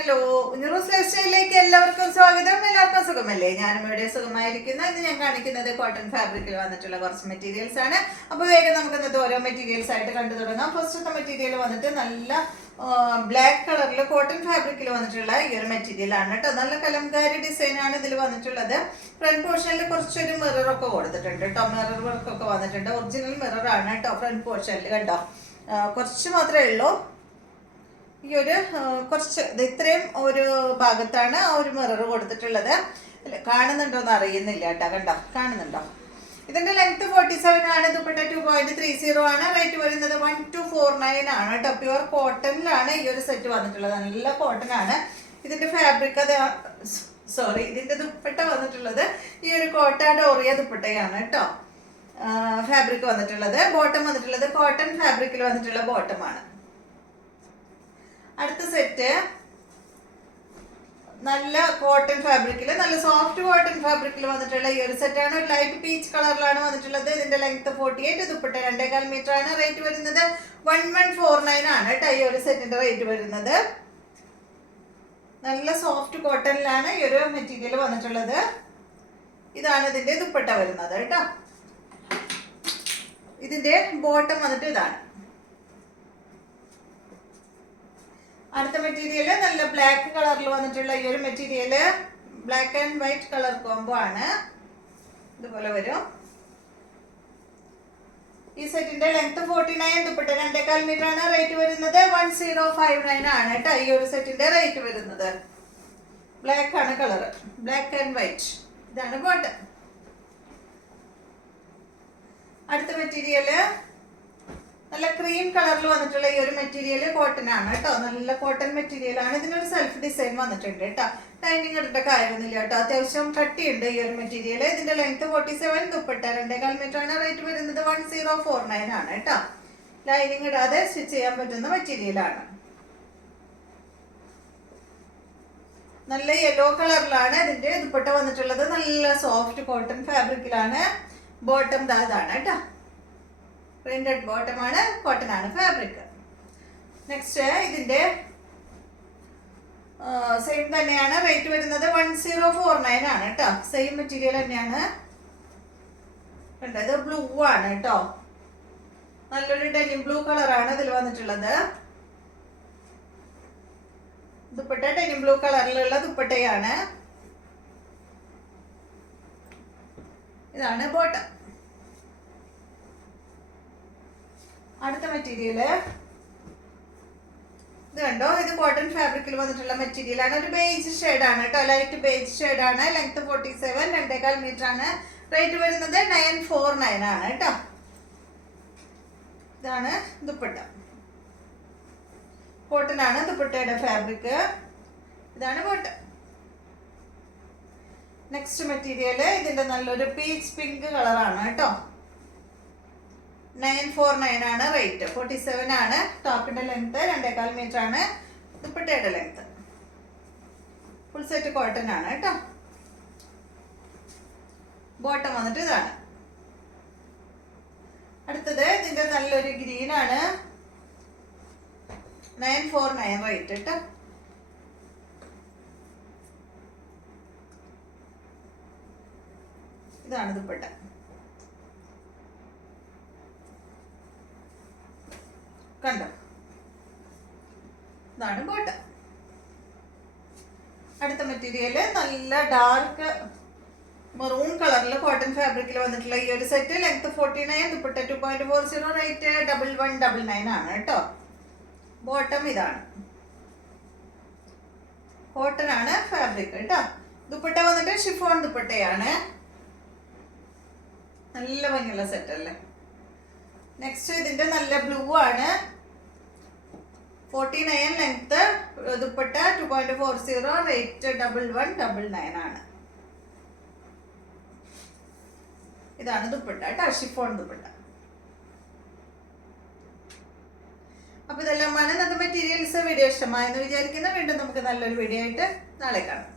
Hello, ഉഞ്ഞറൂസ് life സ്റ്റൈലിലേക്ക് എല്ലാവർക്കും സ്വാഗതം. എല്ലാവർക്കും സുഖമല്ലേ? ഞാനും ഇവിടെ സുഖമായിരിക്കുന്നു. ഇന്ന് ഞാൻ കാണിക്കുന്നത് കോട്ടൺ ഫാബ്രിക്കിൽ വന്നിട്ടുള്ള കുറച്ച് മെറ്റീരിയൽസ് ആണ്. അപ്പോൾ വേഗം നമുക്ക് ഇന്നത്തെ ഓരോ മെറ്റീരിയൽസ് ആയിട്ട് കണ്ടു തുടങ്ങാം. ഫസ്റ്റത്തെ മെറ്റീരിയൽ വന്നിട്ട് നല്ല ബ്ലാക്ക് കളറിൽ കോട്ടൺ ഫാബ്രിക്കിൽ വന്നിട്ടുള്ള ഈ ഒരു മെറ്റീരിയൽ ആണ് കേട്ടോ. നല്ല കലംകാരി ഡിസൈൻ ആണ് ഇതിൽ വന്നിട്ടുള്ളത്. ഫ്രണ്ട് പോർഷനിൽ കുറച്ചൊരു മിററൊക്കെ കൊടുത്തിട്ടുണ്ട് കേട്ടോ. മിറർ വർക്കൊക്കെ വന്നിട്ടുണ്ട്. ഒറിജിനൽ മിറർ ആണ് കേട്ടോ ഫ്രണ്ട് പോർഷനിൽ. കണ്ടോ, കുറച്ച് മാത്രമേ ഉള്ളൂ. ഈ ഒരു കുറച്ച് ഇത്രയും ഒരു ഭാഗത്താണ് ആ ഒരു മിറർ കൊടുത്തിട്ടുള്ളത്. കാണുന്നുണ്ടോന്ന് അറിയുന്നില്ല കേട്ടോ. കണ്ടോ, കാണുന്നുണ്ടോ? ഇതിന്റെ ലെങ്ത് 47 ആണ്. ദുപ്പട്ട 2.30 ആണ്. റേറ്റ് വരുന്നത് 1249 ആണ് കേട്ടോ. പ്യുവർ കോട്ടണിലാണ് ഈ ഒരു സെറ്റ് വന്നിട്ടുള്ളത്. നല്ല കോട്ടൺ ആണ്. ഇതിന്റെ ഫാബ്രിക് ഇതിന്റെ ദുപ്പട്ട വന്നിട്ടുള്ളത് ഈ ഒരു കോട്ട ഡോറിയ ദുപ്പട്ടയാണ് കേട്ടോ. ഫാബ്രിക് വന്നിട്ടുള്ളത്. ബോട്ടം വന്നിട്ടുള്ളത് കോട്ടൺ ഫാബ്രിക്കിൽ വന്നിട്ടുള്ള ബോട്ടമാണ്. അടുത്ത സെറ്റ് നല്ല കോട്ടൺ ഫാബ്രിക്കിൽ, നല്ല സോഫ്റ്റ് കോട്ടൺ ഫാബ്രിക്കിൽ വന്നിട്ടുള്ള ഈ ഒരു സെറ്റാണ്. ഒരു ലൈറ്റ് പീച്ച് കളറിലാണ് വന്നിട്ടുള്ളത്. ഇതിന്റെ ലെങ്ത് 48, ദുപ്പട്ട 2.25 മീറ്റർ ആണ്. റേറ്റ് വരുന്നത് 1149 ആണ് കേട്ടോ. ഈ ഒരു സെറ്റിന്റെ റേറ്റ് വരുന്നത്. നല്ല സോഫ്റ്റ് കോട്ടണിലാണ് ഈ ഒരു മെറ്റീരിയൽ വന്നിട്ടുള്ളത്. ഇതാണ് ഇതിന്റെ ദുപ്പട്ട വരുന്നത് കേട്ടോ. ഇതിന്റെ ബോട്ടം വന്നിട്ട് ഇതാണ്. അടുത്ത മെറ്റീരിയൽ നല്ല ബ്ലാക്ക് കളറിൽ വന്നിട്ടുള്ള ഈ ഒരു material black and white colour combo ആണ്. ഇതുപോലെ വരും. ഈ സെറ്റിന്റെ ലെങ്ത് 49, ദുപ്പട്ട 2.25 മീറ്റർ ആണ്. റേറ്റ് വരുന്നത് 1059 ആണ് കേട്ടോ. ഈ ഒരു സെറ്റിന്റെ റേറ്റ് വരുന്നത്. ബ്ലാക്ക് ആണ് കളർ, ബ്ലാക്ക് ആൻഡ് വൈറ്റ്. ഇതാണ് ബോട്ടം. അടുത്ത മെറ്റീരിയല് നല്ല ക്രീം കളറിൽ വന്നിട്ടുള്ള ഈ ഒരു മെറ്റീരിയൽ കോട്ടൺ ആണ് കേട്ടോ. നല്ല കോട്ടൺ മെറ്റീരിയൽ ആണ്. ഇതിനൊരു സെൽഫ് ഡിസൈൻ വന്നിട്ടുണ്ട് കേട്ടോ. ലൈനിങ് ഇടേണ്ട കാര്യമൊന്നുമില്ല കേട്ടോ. അത്യാവശ്യം കട്ടിയുണ്ട് ഈ ഒരു മെറ്റീരിയൽ. ഇതിന്റെ ലെങ്ത് 47, ദുപ്പട്ട 2.25 മീറ്റർ ആണ്. റേറ്റ് വരുന്നത് 1049 ആണ് കേട്ടോ. ലൈനിങ് ഇടാതെ സ്റ്റിച്ച് ചെയ്യാൻ പറ്റുന്ന മെറ്റീരിയൽ ആണ്. നല്ല യെല്ലോ കളറിലാണ് ഇതിന്റെ ദുപ്പട്ട വന്നിട്ടുള്ളത്. നല്ല സോഫ്റ്റ് കോട്ടൺ ഫാബ്രിക്കിലാണ്. ബോട്ടം ഇതാണ് കേട്ടോ. പ്രിന്റഡ് ബോട്ടം ആണ്. കോട്ടൺ ആണ് ഫാബ്രിക്. നെക്സ്റ്റ് ഇതിന്റെ സെയിം തന്നെയാണ്. റേറ്റ് വരുന്നത് 1049 ആണ് കേട്ടോ. സെയിം മെറ്റീരിയൽ തന്നെയാണ്. ഇത് ബ്ലൂ ആണ് കേട്ടോ. നല്ലൊരു ഡെനിം ബ്ലൂ കളറാണ് ഇതിൽ വന്നിട്ടുള്ളത്. ദുപ്പട്ട ഡെനിം ബ്ലൂ കളറിലുള്ള ദുപ്പട്ടയാണ്. ഇതാണ് ബോട്ടം. അടുത്ത മെറ്റീരിയല് ഇത് കണ്ടോ. ഇത് കോട്ടൺ ഫാബ്രിക്കിൽ വന്നിട്ടുള്ള മെറ്റീരിയൽ ആണ്. ഒരു ബേജ് ഷെയ്ഡ് ആണ് കേട്ടോ. ലൈറ്റ് ബേജ് ഷെയ്ഡ് ആണ്. ലെങ്ത് 47, 2.25 മീറ്റർ ആണ്. റേറ്റ് വരുന്നത് 949 ആണ് കേട്ടോ. ഇതാണ് ദുപ്പട്ട. കോട്ടൺ ആണ് ദുപ്പട്ടയുടെ ഫാബ്രിക്. ഇതാണ് ബോട്ടം. നെക്സ്റ്റ് മെറ്റീരിയൽ ഇതിന്റെ നല്ലൊരു പീച്ച് പിങ്ക് കളറാണ് കേട്ടോ. 949 ആണ് റേറ്റ്. 47 ആണ്. ടോപ്പിന്റെ ലെങ്ത് 2.25 മീറ്റർ ആണ്. ദുപ്പട്ടയുടെ ലെങ്ത്. ഫുൾ സെറ്റ് കോട്ടൺ ആണ് കേട്ടോ. ബോട്ടം വന്നിട്ട് ഇതാണ്. അടുത്തത് ഇതിന്റെ നല്ലൊരു ഗ്രീൻ ആണ്. 949 റേറ്റ് കേട്ടോ. ഇതാണ് ദുപ്പട്ട. കണ്ടോ, ഇതാണ് ബോട്ടം. അടുത്ത മെറ്റീരിയല് നല്ല ഡാർക്ക് മെറൂൺ കളറിൽ കോട്ടൺ ഫാബ്രിക്കിൽ വന്നിട്ടുള്ള ഈ ഒരു സെറ്റ്. ലെങ്ത് 49, ദുപ്പട്ട 2.40, റേറ്റ് 1199 ആണ് കേട്ടോ. ബോട്ടം ഇതാണ്. കോട്ടൺ ആണ് ഫാബ്രിക് കേട്ടോ. ദുപ്പട്ട വന്നിട്ട് ഷിഫോൺ ദുപ്പട്ടയാണ്. നല്ല ഭംഗിയുള്ള സെറ്റ് അല്ലേ. നെക്സ്റ്റ് ഇതിന്റെ നല്ല ബ്ലൂ ആണ്. 49 ലെങ്ത്, ദുപ്പട്ട 2.40, റേറ്റ് 1199 ആണ്. ഇതാണ് ദുപ്പട്ട കേട്ടോ. ഷിഫോൺ ദുപ്പട്ട. അപ്പൊ ഇതെല്ലാമാണ് ഇന്നത്തെ മെറ്റീരിയൽസ്. വീഡിയോ ഇഷ്ടമായെന്ന് വിചാരിക്കുന്നു. വീണ്ടും നമുക്ക് നല്ലൊരു വീഡിയോ ആയിട്ട് നാളെ കാണാം.